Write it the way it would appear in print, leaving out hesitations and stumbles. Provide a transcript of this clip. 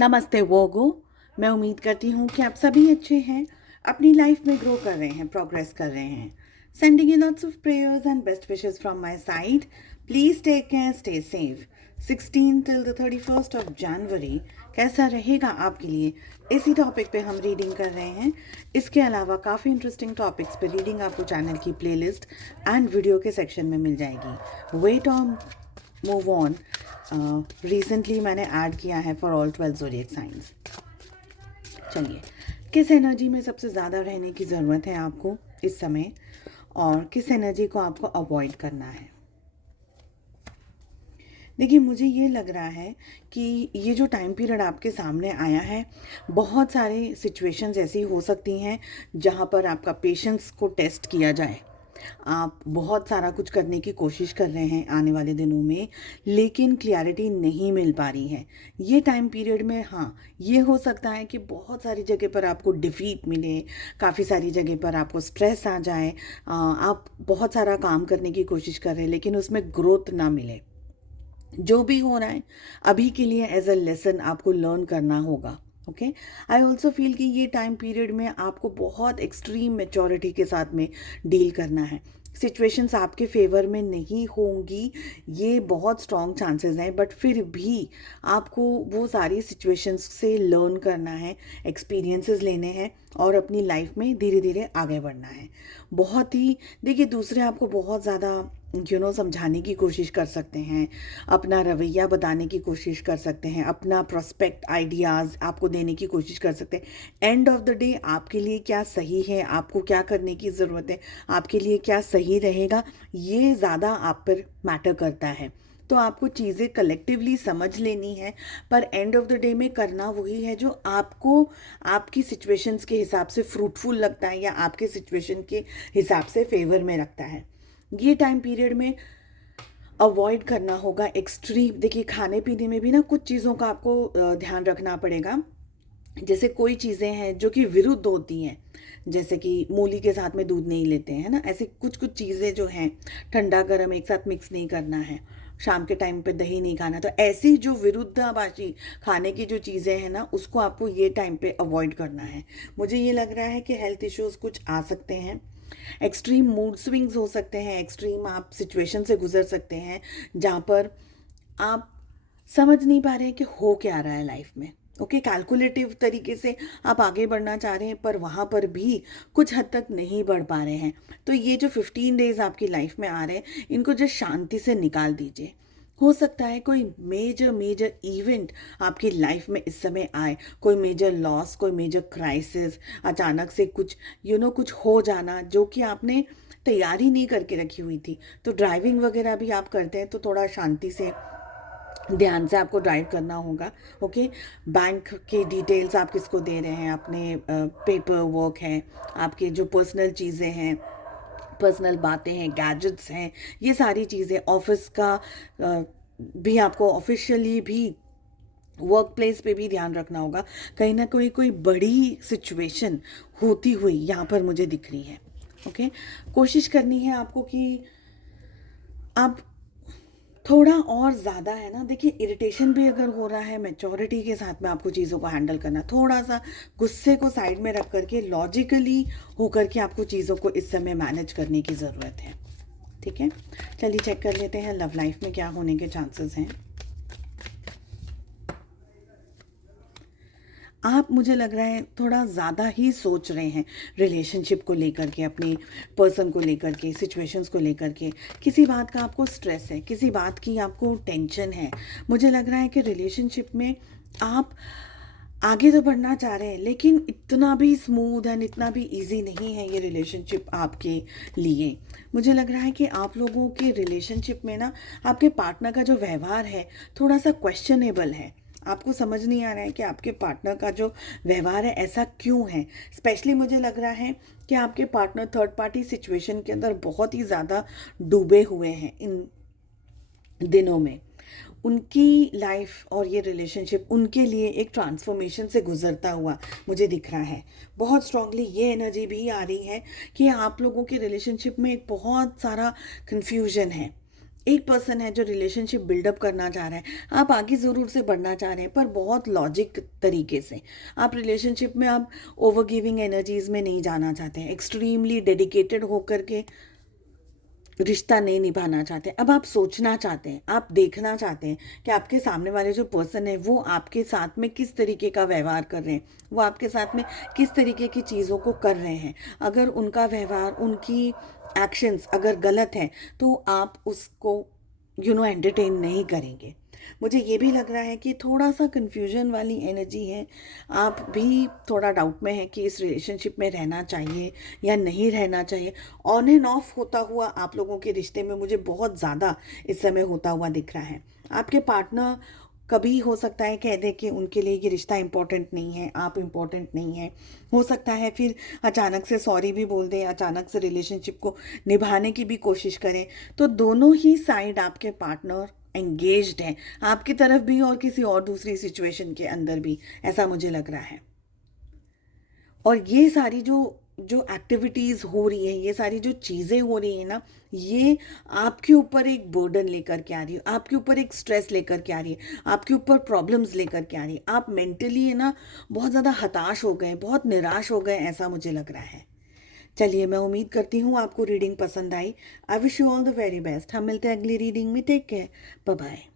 नमस्ते वोगो। मैं उम्मीद करती हूँ कि आप सभी अच्छे हैं, अपनी लाइफ में ग्रो कर रहे हैं, प्रोग्रेस कर रहे हैं। Sending you lots of prayers and best wishes from my side. Please take care, stay safe. 16 till the 31st of January कैसा रहेगा आपके लिए, इसी टॉपिक पे हम रीडिंग कर रहे हैं। इसके अलावा काफ़ी इंटरेस्टिंग टॉपिक्स पे रीडिंग आपको चैनल की प्लेलिस्ट एंड वीडियो के सेक्शन में मिल जाएगी। Wait on move on recently मैंने ऐड किया है फॉर ऑल 12 ज़ोडिएक साइंस। चलिए, किस एनर्जी में सबसे ज़्यादा रहने की ज़रूरत है आपको इस समय, और किस एनर्जी को आपको अवॉइड करना है। देखिए, मुझे ये लग रहा है कि ये जो टाइम पीरियड आपके सामने आया है, बहुत सारे सिचुएशंस ऐसी हो सकती हैं जहाँ पर आपका पेशेंस को टेस्ट किया जाए। आप बहुत सारा कुछ करने की कोशिश कर रहे हैं आने वाले दिनों में, लेकिन क्लैरिटी नहीं मिल पा रही है। ये टाइम पीरियड में हाँ, ये हो सकता है कि बहुत सारी जगह पर आपको डिफीट मिले, काफ़ी सारी जगह पर आपको स्ट्रेस आ जाए। आप बहुत सारा काम करने की कोशिश कर रहे हैं लेकिन उसमें ग्रोथ ना मिले। जो भी हो रहा है अभी के लिए एज अ लेसन आपको लर्न करना होगा। ओके, आई ऑल्सो फील कि ये टाइम पीरियड में आपको बहुत एक्सट्रीम मेच्योरिटी के साथ में डील करना है। सिचुएशंस आपके फेवर में नहीं होंगी, ये बहुत स्ट्रॉन्ग चांसेस हैं, बट फिर भी आपको वो सारी सिचुएशंस से लर्न करना है, एक्सपीरियंसेस लेने हैं और अपनी लाइफ में धीरे धीरे आगे बढ़ना है। बहुत ही देखिए, दूसरे आपको बहुत ज़्यादा समझाने की कोशिश कर सकते हैं, अपना रवैया बताने की कोशिश कर सकते हैं, अपना प्रोस्पेक्ट आइडियाज़ आपको देने की कोशिश कर सकते हैं। एंड ऑफ द डे आपके लिए क्या सही है, आपको क्या करने की ज़रूरत है, आपके लिए क्या सही रहेगा, ये ज़्यादा आप पर मैटर करता है। तो आपको चीज़ें कलेक्टिवली समझ लेनी है, पर एंड ऑफ द डे में करना वही है जो आपको आपकी सिचुएशंस के हिसाब से फ्रूटफुल लगता है या आपके सिचुएशन के हिसाब से फेवर में रखता है। ये टाइम पीरियड में अवॉइड करना होगा एक्सट्रीम। देखिए, खाने पीने में भी ना कुछ चीज़ों का आपको ध्यान रखना पड़ेगा। जैसे कोई चीज़ें हैं जो कि विरुद्ध होती हैं, जैसे कि मूली के साथ में दूध नहीं लेते हैं ना, ऐसी कुछ कुछ चीज़ें जो हैं, ठंडा गर्म एक साथ मिक्स नहीं करना है, शाम के टाइम पे दही नहीं खाना। तो ऐसी जो विरुद्धाभासी खाने की जो चीज़ें हैं ना, उसको आपको ये टाइम पे अवॉइड करना है। मुझे ये लग रहा है कि हेल्थ इश्यूज़ कुछ आ सकते हैं, एक्सट्रीम मूड स्विंग्स हो सकते हैं, एक्सट्रीम आप सिचुएशन से गुजर सकते हैं जहाँ पर आप समझ नहीं पा रहे हैं कि हो क्या रहा है लाइफ में। ओके, कैलकुलेटिव तरीके से आप आगे बढ़ना चाह रहे हैं पर वहाँ पर भी कुछ हद तक नहीं बढ़ पा रहे हैं। तो ये जो 15 डेज आपकी लाइफ में आ रहे हैं, इनको जो शांति से निकाल दीजिए। हो सकता है कोई मेजर मेजर इवेंट आपकी लाइफ में इस समय आए, कोई मेजर लॉस, कोई मेजर क्राइसिस, अचानक से कुछ कुछ हो जाना जो कि आपने तैयारी नहीं करके रखी हुई थी। तो ड्राइविंग वगैरह भी आप करते हैं तो थोड़ा शांति से, ध्यान से आपको ड्राइव करना होगा। ओके, बैंक के डिटेल्स आप किसको दे रहे हैं, अपने पेपर वर्क है, आपके जो पर्सनल चीज़ें हैं, पर्सनल बातें हैं, गैजेट्स हैं, ये सारी चीज़ें, ऑफिस का भी आपको ऑफिशियली भी वर्क प्लेस पे भी ध्यान रखना होगा। कहीं ना कोई बड़ी सिचुएशन होती हुई यहाँ पर मुझे दिख रही है। ओके, कोशिश करनी है आपको कि आप थोड़ा और ज़्यादा है ना, देखिए इरिटेशन भी अगर हो रहा है, मैच्योरिटी के साथ में आपको चीज़ों को हैंडल करना, थोड़ा सा गुस्से को साइड में रख करके लॉजिकली होकर के आपको चीज़ों को इस समय मैनेज करने की ज़रूरत है। ठीक है, चलिए चेक कर लेते हैं लव लाइफ में क्या होने के चांसेस हैं। आप, मुझे लग रहा है, थोड़ा ज़्यादा ही सोच रहे हैं रिलेशनशिप को लेकर के, अपने पर्सन को लेकर के, सिचुएशंस को लेकर के। किसी बात का आपको स्ट्रेस है, किसी बात की आपको टेंशन है। मुझे लग रहा है कि रिलेशनशिप में आप आगे तो बढ़ना चाह रहे हैं लेकिन इतना भी स्मूथ एंड इतना भी इजी नहीं है ये रिलेशनशिप आपके लिए। मुझे लग रहा है कि आप लोगों के रिलेशनशिप में ना, आपके पार्टनर का जो व्यवहार है थोड़ा सा क्वेश्चनेबल है। आपको समझ नहीं आ रहा है कि आपके पार्टनर का जो व्यवहार है ऐसा क्यों है। स्पेशली मुझे लग रहा है कि आपके पार्टनर थर्ड पार्टी सिचुएशन के अंदर बहुत ही ज़्यादा डूबे हुए हैं इन दिनों में। उनकी लाइफ और ये रिलेशनशिप उनके लिए एक ट्रांसफॉर्मेशन से गुजरता हुआ मुझे दिख रहा है। बहुत स्ट्रांगली ये एनर्जी भी आ रही है कि आप लोगों के रिलेशनशिप में एक बहुत सारा कन्फ्यूजन है, एक पर्सन है जो रिलेशनशिप बिल्डअप करना चाह रहा है, आप आगे ज़रूर से बढ़ना चाह रहे हैं पर बहुत लॉजिक तरीके से। आप रिलेशनशिप में आप ओवर गिविंग एनर्जीज में नहीं जाना चाहते हैं, एक्सट्रीमली डेडिकेटेड होकर के रिश्ता नहीं निभाना चाहते। अब आप सोचना चाहते हैं, आप देखना चाहते हैं कि आपके सामने वाले जो पर्सन है वो आपके साथ में किस तरीके का व्यवहार कर रहे हैं, वो आपके साथ में किस तरीके की चीज़ों को कर रहे हैं। अगर उनका व्यवहार, उनकी एक्शंस अगर गलत है तो आप उसको एंटरटेन नहीं करेंगे। मुझे ये भी लग रहा है कि थोड़ा सा कन्फ्यूजन वाली एनर्जी है। आप भी थोड़ा डाउट में हैं कि इस रिलेशनशिप में रहना चाहिए या नहीं रहना चाहिए। ऑन एंड ऑफ होता हुआ आप लोगों के रिश्ते में मुझे बहुत ज़्यादा इस समय होता हुआ दिख रहा है। आपके पार्टनर कभी हो सकता है कह दे कि उनके लिए ये रिश्ता इम्पोर्टेंट नहीं है, आप इम्पोर्टेंट नहीं है। हो सकता है फिर अचानक से सॉरी भी बोल दें, अचानक से रिलेशनशिप को निभाने की भी कोशिश करें। तो दोनों ही साइड आपके पार्टनर एंगेज्ड हैं, आपकी तरफ भी और किसी और दूसरी सिचुएशन के अंदर भी, ऐसा मुझे लग रहा है। और ये सारी जो जो एक्टिविटीज़ हो रही हैं, ये सारी जो चीज़ें हो रही हैं ना, ये आपके ऊपर एक बर्डन लेकर के आ रही है, आपके ऊपर एक स्ट्रेस लेकर के आ रही है, आपके ऊपर प्रॉब्लम्स लेकर के आ रही है। आप मेंटली है ना बहुत ज़्यादा हताश हो गए, बहुत निराश हो गए, ऐसा मुझे लग रहा है। चलिए, मैं उम्मीद करती हूँ आपको रीडिंग पसंद आई। I wish you all the very best. हम मिलते हैं अगली रीडिंग में। Take care, bye bye.